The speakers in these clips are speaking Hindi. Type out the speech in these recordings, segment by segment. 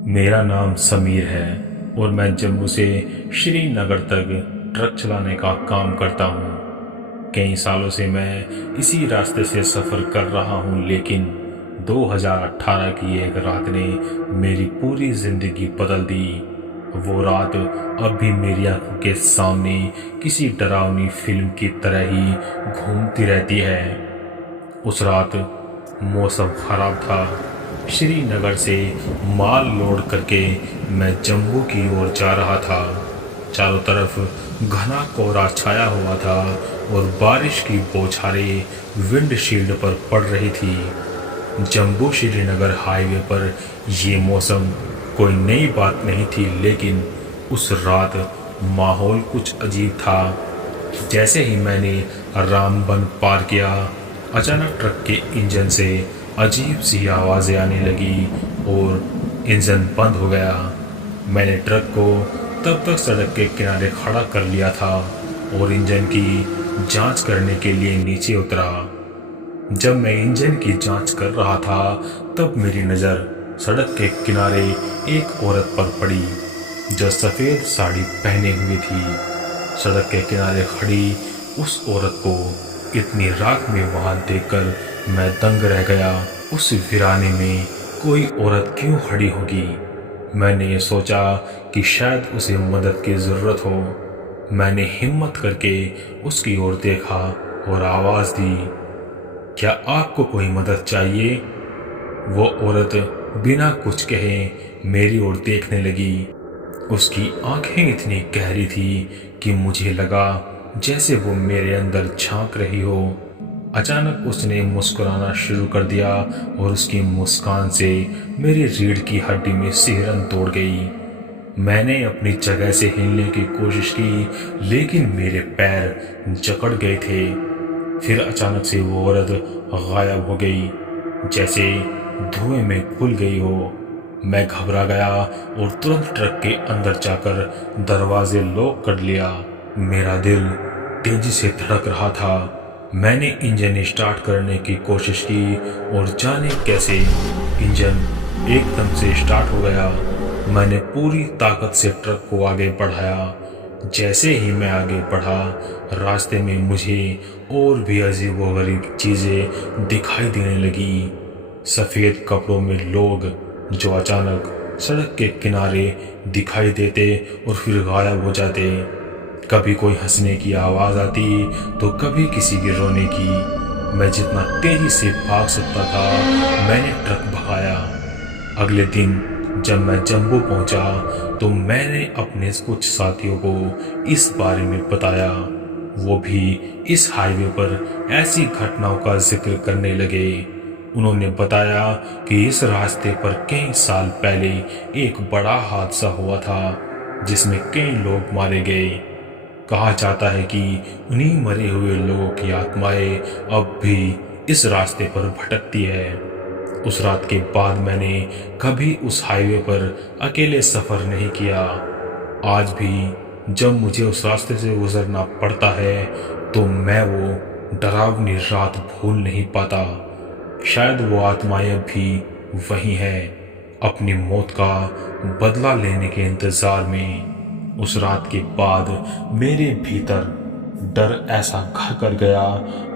मेरा नाम समीर है और मैं जम्मू से श्रीनगर तक ट्रक चलाने का काम करता हूँ। कई सालों से मैं इसी रास्ते से सफ़र कर रहा हूँ, लेकिन 2018 की एक रात ने मेरी पूरी ज़िंदगी बदल दी। वो रात अब भी मेरी आंखों के सामने किसी डरावनी फिल्म की तरह ही घूमती रहती है। उस रात मौसम खराब था। श्रीनगर से माल लोड करके मैं जम्मू की ओर जा रहा था। चारों तरफ घना कोहरा छाया हुआ था और बारिश की बौछारें विंडशील्ड पर पड़ रही थी। जम्मू श्रीनगर हाईवे पर ये मौसम कोई नई बात नहीं थी, लेकिन उस रात माहौल कुछ अजीब था। जैसे ही मैंने रामबन पार किया, अचानक ट्रक के इंजन से अजीब सी आवाज़ें आने लगी और इंजन बंद हो गया। मैंने ट्रक को तब तक सड़क के किनारे खड़ा कर लिया था और इंजन की जांच करने के लिए नीचे उतरा। जब मैं इंजन की जांच कर रहा था, तब मेरी नज़र सड़क के किनारे एक औरत पर पड़ी जो सफ़ेद साड़ी पहने हुई थी। सड़क के किनारे खड़ी उस औरत को इतनी रात में वहां देखकर मैं दंग रह गया। उस वीराने में कोई औरत क्यों खड़ी होगी? मैंने ये सोचा कि शायद उसे मदद की ज़रूरत हो। मैंने हिम्मत करके उसकी ओर देखा और आवाज़ दी, क्या आपको कोई मदद चाहिए? वो औरत बिना कुछ कहे मेरी ओर देखने लगी। उसकी आंखें इतनी गहरी थी कि मुझे लगा जैसे वो मेरे अंदर झांक रही हो। अचानक उसने मुस्कुराना शुरू कर दिया और उसकी मुस्कान से मेरी रीढ़ की हड्डी में सिहरन दौड़ गई। मैंने अपनी जगह से हिलने की कोशिश की, लेकिन मेरे पैर जकड़ गए थे। फिर अचानक से वो औरत गायब हो गई, जैसे धुएं में घुल गई हो। मैं घबरा गया और तुरंत ट्रक के अंदर जाकर दरवाजे लॉक कर लिया। मेरा दिल तेजी से धड़क रहा था। मैंने इंजन स्टार्ट करने की कोशिश की और जाने कैसे इंजन एकदम से स्टार्ट हो गया। मैंने पूरी ताकत से ट्रक को आगे बढ़ाया। जैसे ही मैं आगे बढ़ा, रास्ते में मुझे और भी अजीबोगरीब चीज़ें दिखाई देने लगी। सफ़ेद कपड़ों में लोग जो अचानक सड़क के किनारे दिखाई देते और फिर गायब हो जाते। कभी कोई हंसने की आवाज़ आती तो कभी किसी के रोने की। मैं जितना तेज़ी से भाग सकता था, मैंने ट्रक भगाया। अगले दिन जब मैं जम्मू पहुंचा, तो मैंने अपने कुछ साथियों को इस बारे में बताया। वो भी इस हाईवे पर ऐसी घटनाओं का जिक्र करने लगे। उन्होंने बताया कि इस रास्ते पर कई साल पहले एक बड़ा हादसा हुआ था जिसमें कई लोग मारे गए। कहा जाता है कि उन्हीं मरे हुए लोगों की आत्माएं अब भी इस रास्ते पर भटकती है। उस रात के बाद मैंने कभी उस हाईवे पर अकेले सफ़र नहीं किया। आज भी जब मुझे उस रास्ते से गुजरना पड़ता है, तो मैं वो डरावनी रात भूल नहीं पाता। शायद वो आत्माएं भी वही हैं, अपनी मौत का बदला लेने के इंतज़ार में। उस रात के बाद मेरे भीतर डर ऐसा घर कर गया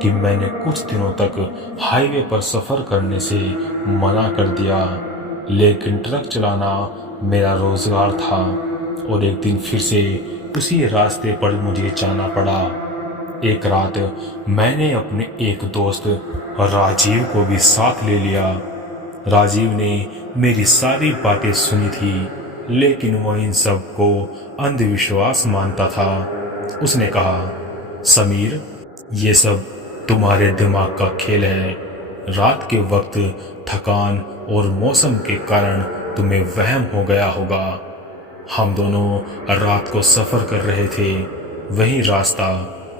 कि मैंने कुछ दिनों तक हाईवे पर सफ़र करने से मना कर दिया। लेकिन ट्रक चलाना मेरा रोज़गार था और एक दिन फिर से उसी रास्ते पर मुझे जाना पड़ा। एक रात मैंने अपने एक दोस्त राजीव को भी साथ ले लिया। राजीव ने मेरी सारी बातें सुनी थी, लेकिन वो इन सब को अंधविश्वास मानता था। उसने कहा, समीर, ये सब तुम्हारे दिमाग का खेल है। रात के वक्त थकान और मौसम के कारण तुम्हें वहम हो गया होगा। हम दोनों रात को सफ़र कर रहे थे, वही रास्ता,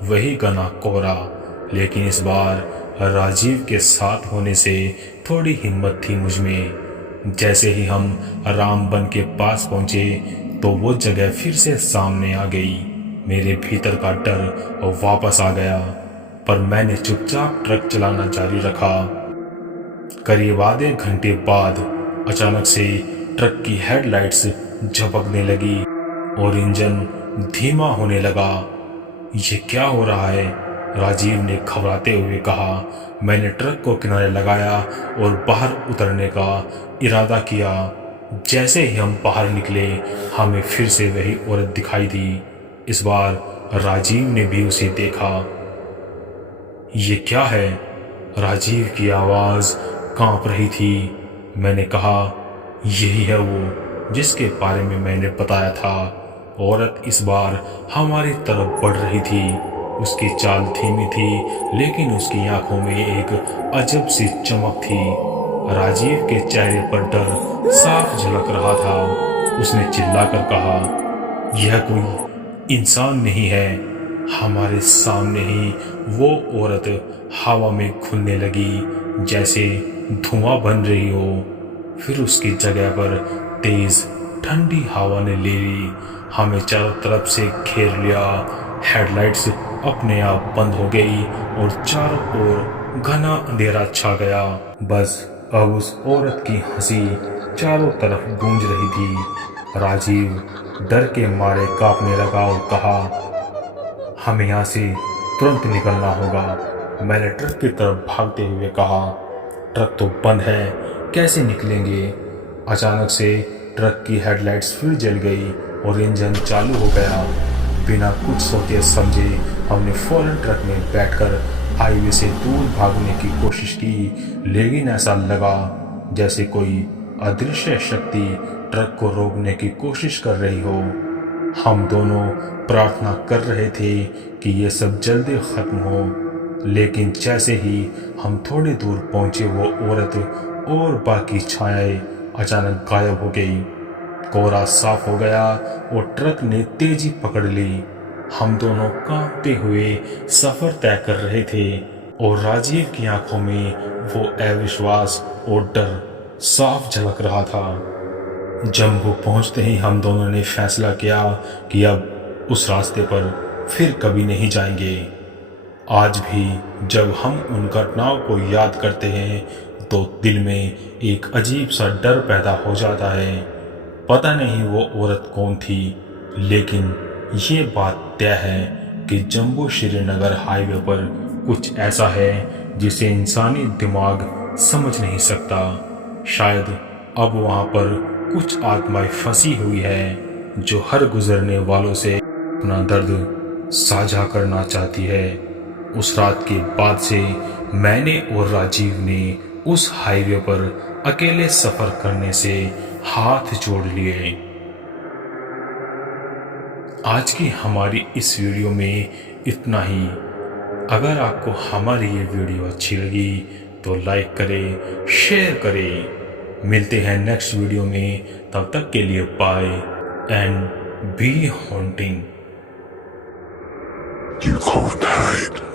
वही घना कोहरा, लेकिन इस बार राजीव के साथ होने से थोड़ी हिम्मत थी मुझ में। जैसे ही हम रामबन के पास पहुंचे, तो वो जगह फिर से सामने आ गई। मेरे भीतर का डर वापस आ गया, पर मैंने चुपचाप ट्रक चलाना जारी रखा। करीब आधे घंटे बाद अचानक से ट्रक की हेडलाइट्स झपकने लगी और इंजन धीमा होने लगा। ये क्या हो रहा है? राजीव ने घबराते हुए कहा। मैंने ट्रक को किनारे लगाया और बाहर उतरने का इरादा किया। जैसे ही हम बाहर निकले, हमें फिर से वही औरत दिखाई दी। इस बार राजीव ने भी उसे देखा। ये क्या है? राजीव की आवाज़ कांप रही थी। मैंने कहा, यही है वो जिसके बारे में मैंने बताया था। औरत इस बार हमारी तरफ बढ़ रही थी। उसकी चाल धीमी थी, लेकिन उसकी आंखों में एक अजब सी चमक थी। राजीव के चेहरे पर डर साफ झलक रहा था। उसने चिल्लाकर कहा, यह कोई इंसान नहीं है। हमारे सामने ही वो औरत हवा में घुलने लगी, जैसे धुआं बन रही हो। फिर उसकी जगह पर तेज ठंडी हवा ने ले ली, हमें चारों तरफ से घेर लिया। हेडलाइट्स अपने आप बंद हो गई और चारों ओर घना अंधेरा छा गया। बस अब उस औरत की हंसी चारों तरफ गूंज रही थी। राजीव डर के मारे कांपने लगा और कहा, हमें यहाँ से तुरंत निकलना होगा। मैंने ट्रक की तरफ भागते हुए कहा, ट्रक तो बंद है, कैसे निकलेंगे? अचानक से ट्रक की हेडलाइट्स फिर जल गई और इंजन चालू हो गया। बिना कुछ सोचे समझे हमने फौरन ट्रक में बैठकर हाईवे से दूर भागने की कोशिश की, लेकिन ऐसा लगा जैसे कोई अदृश्य शक्ति ट्रक को रोकने की कोशिश कर रही हो। हम दोनों प्रार्थना कर रहे थे कि ये सब जल्दी खत्म हो, लेकिन जैसे ही हम थोड़ी दूर पहुंचे, वो औरत और बाकी छायाएं अचानक गायब हो गई। कोहरा साफ हो गया और ट्रक ने तेजी पकड़ ली। हम दोनों कांपते हुए सफर तय कर रहे थे और राजीव की आंखों में वो अविश्वास और डर साफ झलक रहा था। जम्मू पहुंचते ही हम दोनों ने फैसला किया कि अब उस रास्ते पर फिर कभी नहीं जाएंगे। आज भी जब हम उन घटनाओं को याद करते हैं तो दिल में एक अजीब सा डर पैदा हो जाता है। पता नहीं वो औरत कौन थी, लेकिन ये बात तय है कि जम्मू श्रीनगर हाईवे पर कुछ ऐसा है जिसे इंसानी दिमाग समझ नहीं सकता। शायद अब वहाँ पर कुछ आत्माएं फंसी हुई है जो हर गुजरने वालों से अपना दर्द साझा करना चाहती है। उस रात के बाद से मैंने और राजीव ने उस हाईवे पर अकेले सफर करने से हाथ जोड़ लिए। आज की हमारी इस वीडियो में इतना ही। अगर आपको हमारी ये वीडियो अच्छी लगी तो लाइक करें, शेयर करें। मिलते हैं नेक्स्ट वीडियो में, तब तक के लिए bye and be haunting. You can't hide.